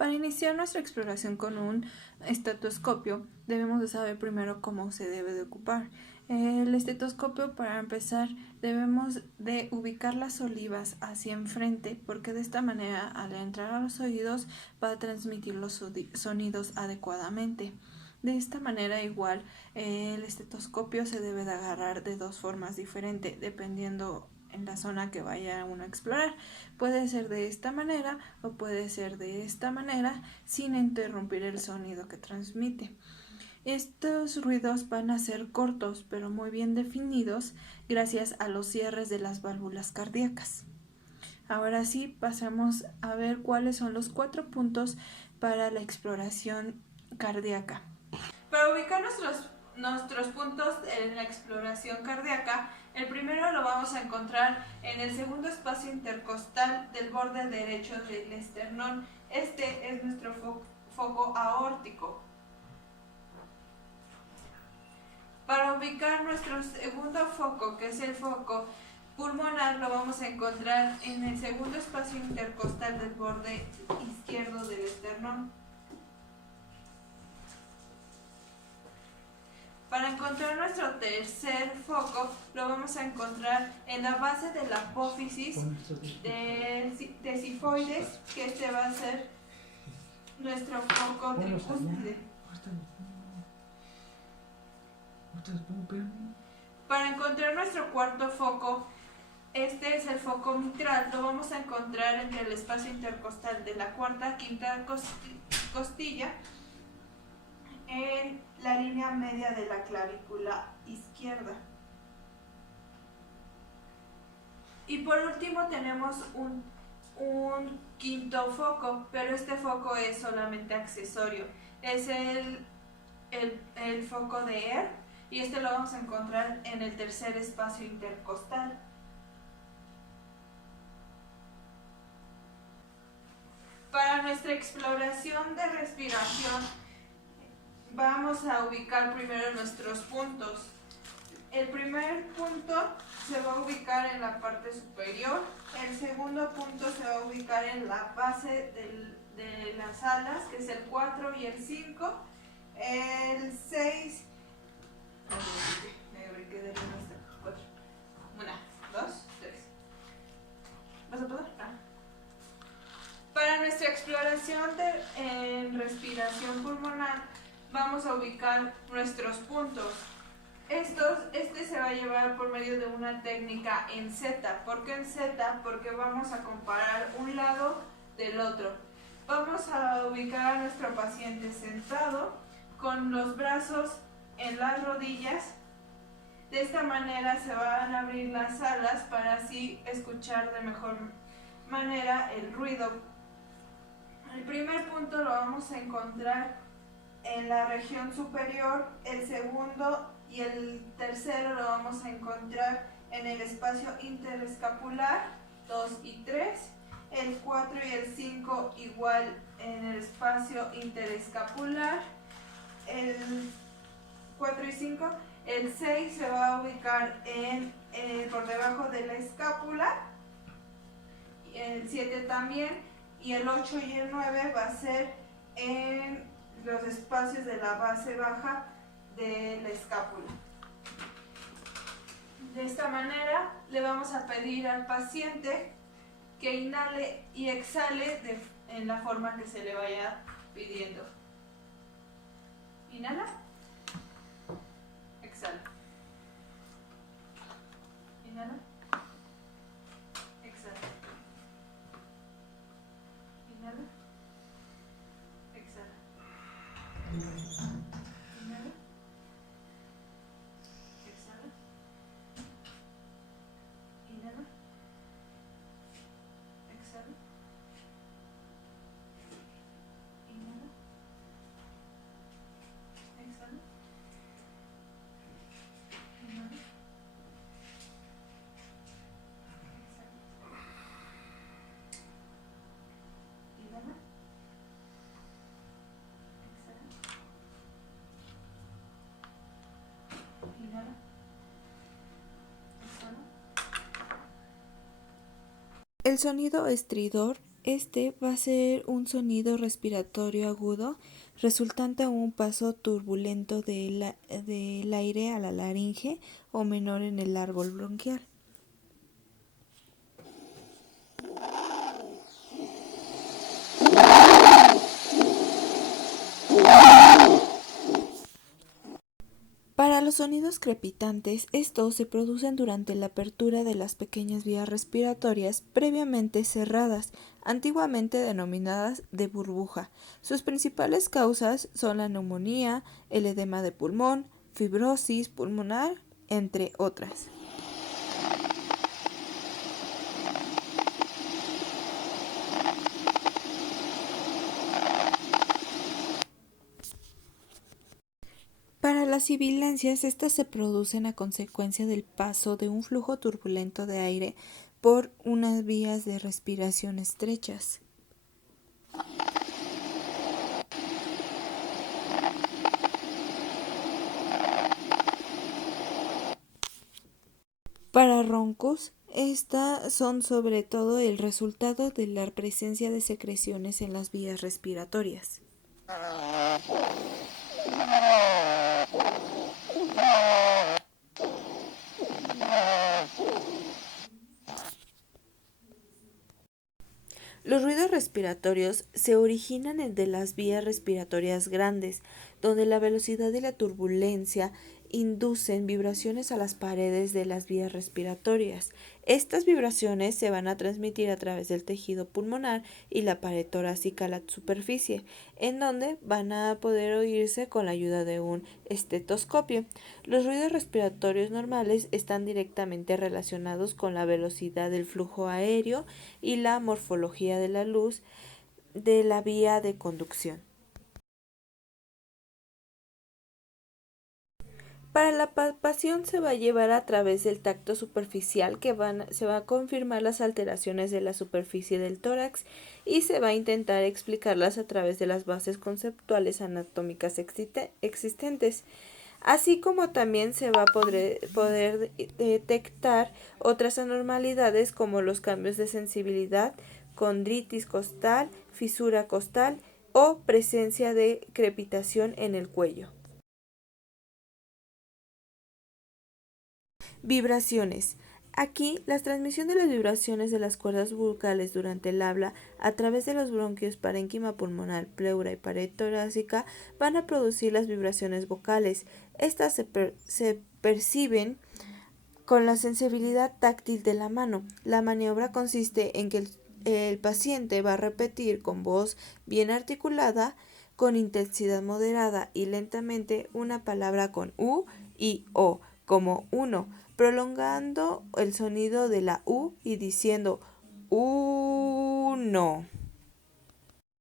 Para iniciar nuestra exploración con un estetoscopio, debemos de saber primero cómo se debe de ocupar. El estetoscopio, para empezar, debemos de ubicar las olivas hacia enfrente, porque de esta manera, al entrar a los oídos, va a transmitir los sonidos adecuadamente. De esta manera, igual, el estetoscopio se debe de agarrar de dos formas diferentes, dependiendo en la zona que vaya uno a explorar. Puede ser de esta manera o puede ser de esta manera sin interrumpir el sonido que transmite. Estos ruidos van a ser cortos pero muy bien definidos gracias a los cierres de las válvulas cardíacas. Ahora sí, pasamos a ver cuáles son los 4 puntos para la exploración cardíaca. Para ubicar nuestros puntos en la exploración cardíaca, el primero lo vamos a encontrar en el segundo espacio intercostal del borde derecho del esternón. Este es nuestro foco aórtico. Para ubicar nuestro segundo foco, que es el foco pulmonar, lo vamos a encontrar en el segundo espacio intercostal del borde izquierdo del esternón. Para encontrar nuestro tercer foco, lo vamos a encontrar en la base de la apófisis de sifoides, que este va a ser nuestro foco tricúspide. Para encontrar nuestro cuarto foco, este es el foco mitral, lo vamos a encontrar entre el espacio intercostal de la cuarta quinta costilla, en la línea media de la clavícula izquierda. Y por último tenemos un quinto foco, pero este foco es solamente accesorio. Es el foco de Ehr, y este lo vamos a encontrar en el tercer espacio intercostal. Para nuestra exploración de respiración, vamos a ubicar primero nuestros puntos. El primer punto se va a ubicar en la parte superior, el segundo punto se va a ubicar en la base de las alas, que es el 4 y el 5, el 6, me brinqué de 4, 1, 2, 3. ¿Vas a poder? Para nuestra exploración en respiración pulmonar, vamos a ubicar nuestros puntos. Este se va a llevar por medio de una técnica en Z. ¿Por qué en Z? Porque vamos a comparar un lado del otro. Vamos a ubicar a nuestro paciente sentado con los brazos en las rodillas. De esta manera se van a abrir las alas para así escuchar de mejor manera el ruido. El primer punto lo vamos a encontrar en la región superior, el segundo y el tercero lo vamos a encontrar en el espacio interescapular 2 y 3, el 4 y el 5 igual en el espacio interescapular, el 4 y 5, el 6 se va a ubicar por debajo de la escápula, el 7 también, y el 8 y el 9 va a ser en los espacios de la base baja de la escápula. De esta manera le vamos a pedir al paciente que inhale y exhale en la forma que se le vaya pidiendo. Inhala, exhala. Inhala, exhala. Inhala, exhala. Inhala, exhala. Inhala, exhala. Inhala, exhala. Inhala, exhala. Inhala, exhala. Inhala, exhala. El sonido estridor Este va a ser un sonido respiratorio agudo resultante de un paso turbulento del aire a la laringe o menor en el árbol bronquial. Para los sonidos crepitantes, estos se producen durante la apertura de las pequeñas vías respiratorias previamente cerradas, antiguamente denominadas de burbuja. Sus principales causas son la neumonía, el edema de pulmón, fibrosis pulmonar, entre otras. Para las sibilancias, estas se producen a consecuencia del paso de un flujo turbulento de aire por unas vías de respiración estrechas. Para roncos, estas son sobre todo el resultado de la presencia de secreciones en las vías respiratorias. Los ruidos respiratorios se originan de las vías respiratorias grandes, donde la velocidad y la turbulencia inducen vibraciones a las paredes de las vías respiratorias. Estas vibraciones se van a transmitir a través del tejido pulmonar y la pared torácica a la superficie, en donde van a poder oírse con la ayuda de un estetoscopio. Los ruidos respiratorios normales están directamente relacionados con la velocidad del flujo aéreo y la morfología de la luz de la vía de conducción. Para la palpación se va a llevar a través del tacto superficial se va a confirmar las alteraciones de la superficie del tórax y se va a intentar explicarlas a través de las bases conceptuales anatómicas existentes. Así como también se va a poder detectar otras anormalidades como los cambios de sensibilidad, condritis costal, fisura costal o presencia de crepitación en el cuello. Vibraciones. Aquí, la transmisión de las vibraciones de las cuerdas vocales durante el habla a través de los bronquios, parénquima pulmonar, pleura y pared torácica van a producir las vibraciones vocales. Estas se perciben con la sensibilidad táctil de la mano. La maniobra consiste en que el paciente va a repetir con voz bien articulada, con intensidad moderada y lentamente una palabra con U y O, como uno, prolongando el sonido de la U y diciendo uno.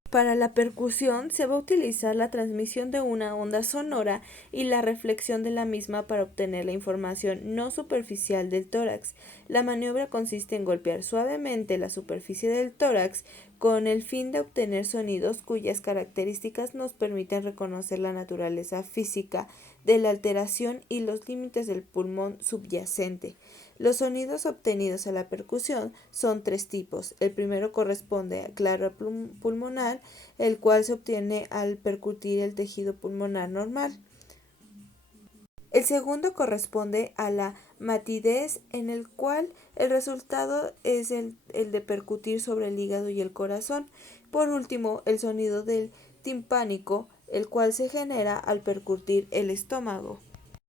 Para la percusión se va a utilizar la transmisión de una onda sonora y la reflexión de la misma para obtener la información no superficial del tórax. La maniobra consiste en golpear suavemente la superficie del tórax con el fin de obtener sonidos cuyas características nos permiten reconocer la naturaleza física de la alteración y los límites del pulmón subyacente. Los sonidos obtenidos a la percusión son tres tipos. El primero corresponde a claro pulmonar, el cual se obtiene al percutir el tejido pulmonar normal. El segundo corresponde a la matidez, en el cual el resultado es el de percutir sobre el hígado y el corazón. Por último, el sonido del timpánico, el cual se genera al percutir el estómago.